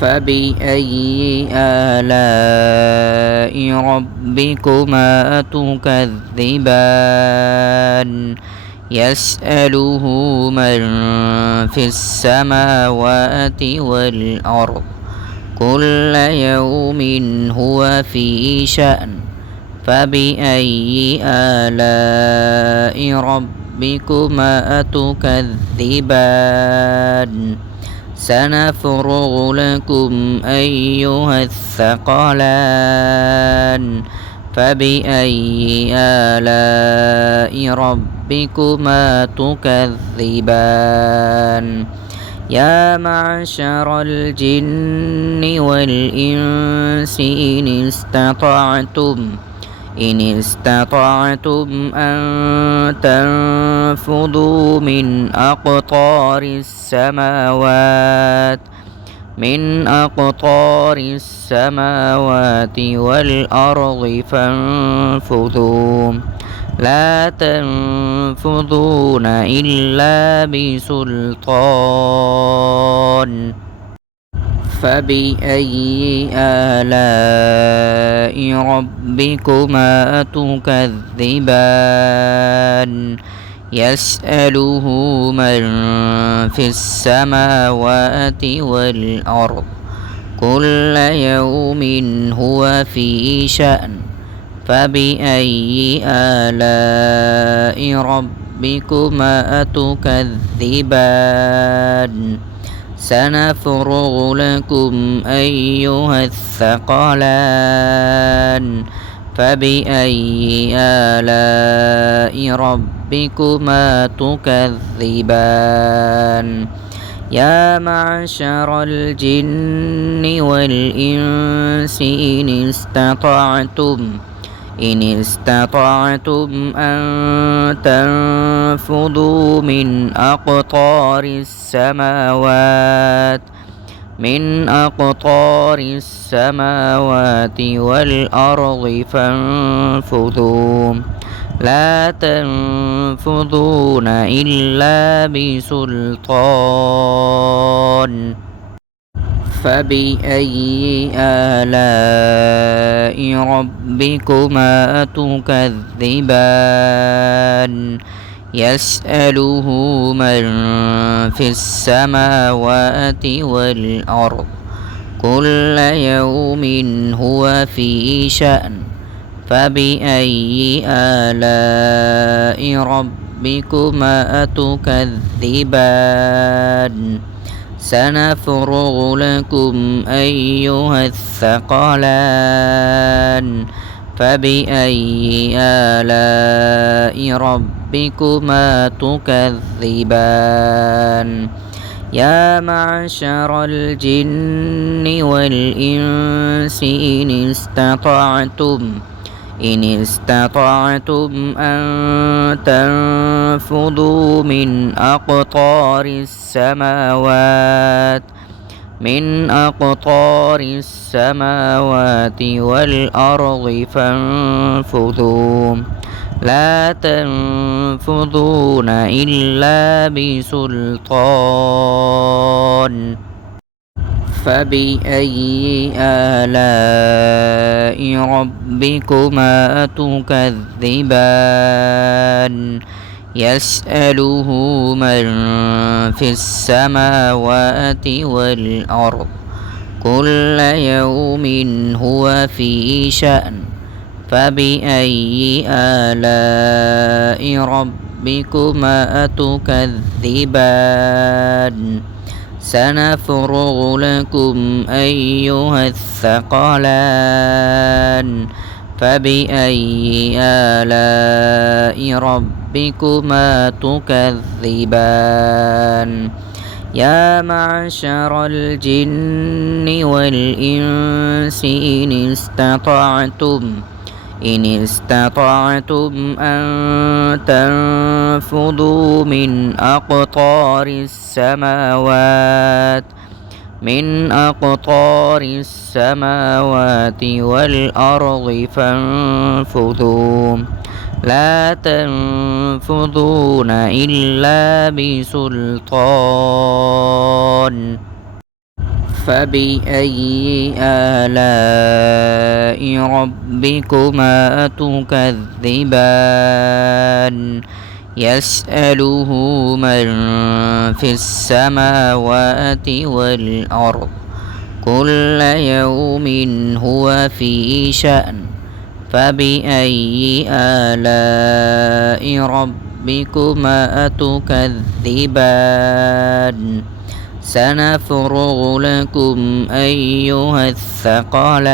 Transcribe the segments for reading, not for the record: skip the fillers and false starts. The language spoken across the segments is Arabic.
فبأي آلاء ربكما تكذبان يسأله من في السماوات والأرض كل يوم هو في شأن فبأي آلاء ربكما تكذبان سنفرغ لكم أيها الثقلان فبأي آلاء ربكما تكذبان يا معشر الجن والإنس إن استطعتم أن تنفذوا من أقطار السماوات والأرض فانفذوا لا تنفذون إلا بسلطان فبأي آلاء ربكما تكذبان يسأله من في السماوات والأرض كل يوم هو في شأن فبأي آلاء ربكما تكذبان سنفرغ لكم أيها الثقلان فبأي آلاء ربكما تكذبان يا معشر الجن والإنس إن استطعتم أن تنفذوا من أقطار السماوات والأرض فانفذوا لا تنفذون إلا بسلطان فبأي آلاء ربكما تكذبان يسأله من في السماوات والأرض كل يوم هو في شأن فبأي آلاء ربكما تكذبان سنفرغ لكم أيها الثقلان فبأي آلاء ربكما تكذبان يا معشر الجن والإنس إن استطعتم أن تنفذوا من أقطار السماوات والأرض فانفذوا لا تنفذون إلا بسلطان فبأي آلاء ربكما تكذبان يسأله من في السماوات والأرض كل يوم هو في شأن فبأي آلاء ربكما تكذبان سنفرغ لكم أيها الثقلان فبأي آلاء ربكما تكذبان يا معشر الجن والإنس إن استطعتم أن تنفذوا من أقطار السماوات والأرض فانفذوا لا تنفذون إلا بسلطان فبأي آلاء ربكما تكذبان يسأله من في السماوات والأرض كل يوم هو في شأن فبأي آلاء ربكما تكذبان سنفرغ لكم أيها الثقلان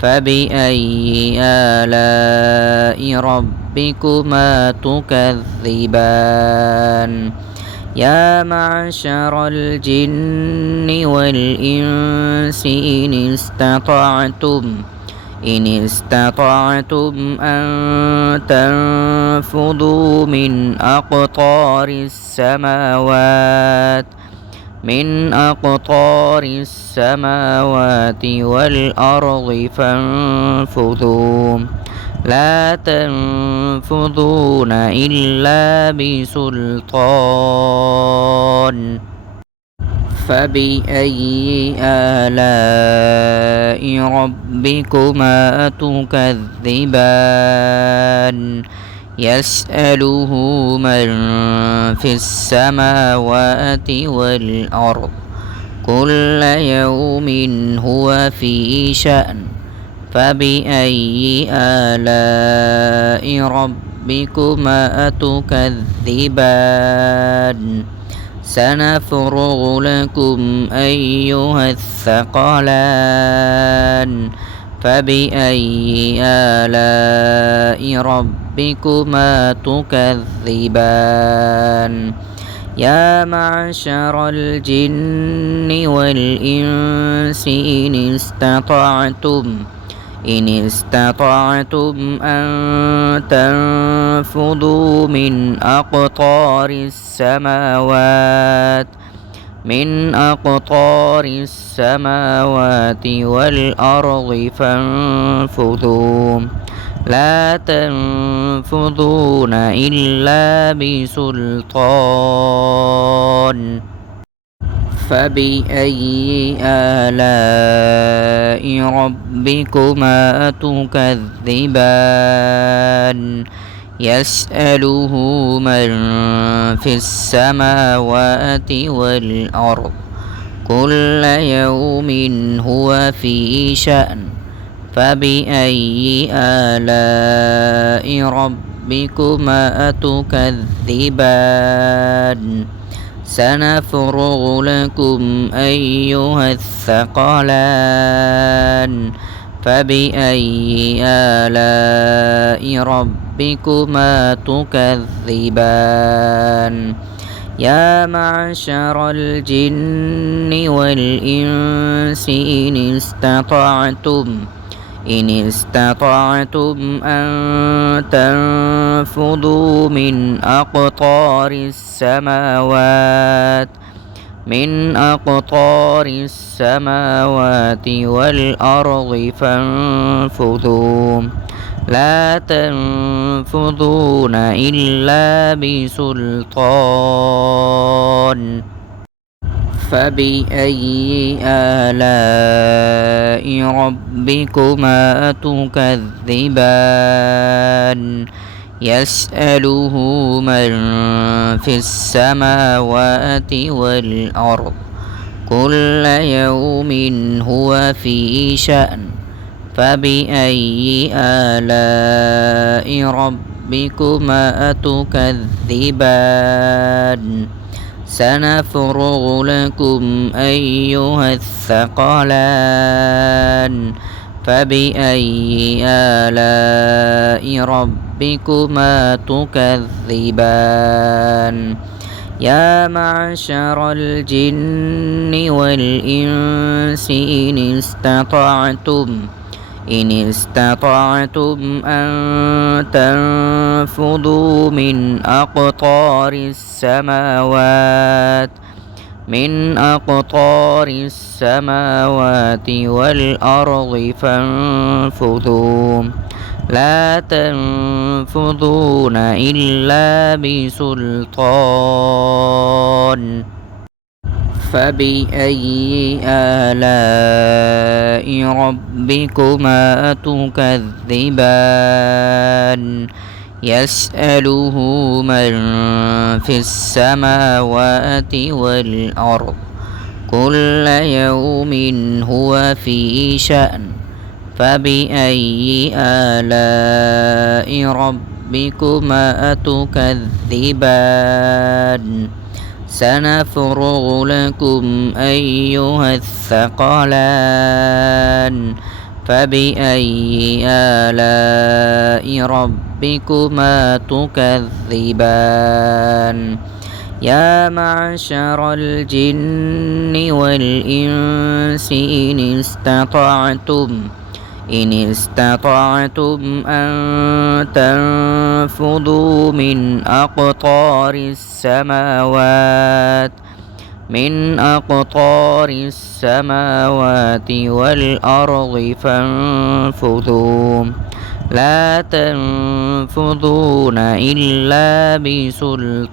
فبأي آلاء ربكما تكذبان يا معشر الجن والإنس إن استطعتم أن تنفذوا من أقطار السماوات والأرض فانفذوا لا تنفذون إلا بسلطان فبأي آلاء ربكما تكذبان يسأله من في السماوات والأرض كل يوم هو في شأن فبأي آلاء ربكما تكذبان سنفرغ لكم أيها الثقلان فبأي آلاء ربكما تكذبان يا معشر الجن والإنس إن استطعتم أن تنفذوا من أقطار السماوات والأرض فانفذوا لا تنفذون إلا بسلطان فبأي آلاء ربكما تكذبان يسأله من في السماوات والأرض كل يوم هو في شأن فبأي آلاء ربكما تكذبان سنفرغ لكم أيها الثقلان فبأي آلاء ربكما تكذبان يا معشر الجن والإنس إن استطعتم أن تنفذوا من أقطار السماوات والأرض فانفذوا لا تنفذون إلا بسلطان فبأي آلاء ربكما تكذبان يسأله من في السماوات والأرض كل يوم هو في شأن فبأي آلاء ربكما تكذبان سنفرغ لكم أيها الثقلان فبأي آلاء ربكما تكذبان يا معشر الجن والإنس إن استطعتم أن تنفذوا من أقطار السماوات والأرض فانفذوا لا تنفذون إلا بسلطان فبأي آلاء ربكما تكذبان يسأله من في السماوات والأرض كل يوم هو في شأن فبأي آلاء ربكما تكذبان سنفرغ لكم أيها الثقلان فبأي آلاء ربكما تكذبان يا معشر الجن والإنس إن استطعتم أن تنفذوا من أقطار السماوات والأرض فانفذوا لا تنفذون إلا بسلطان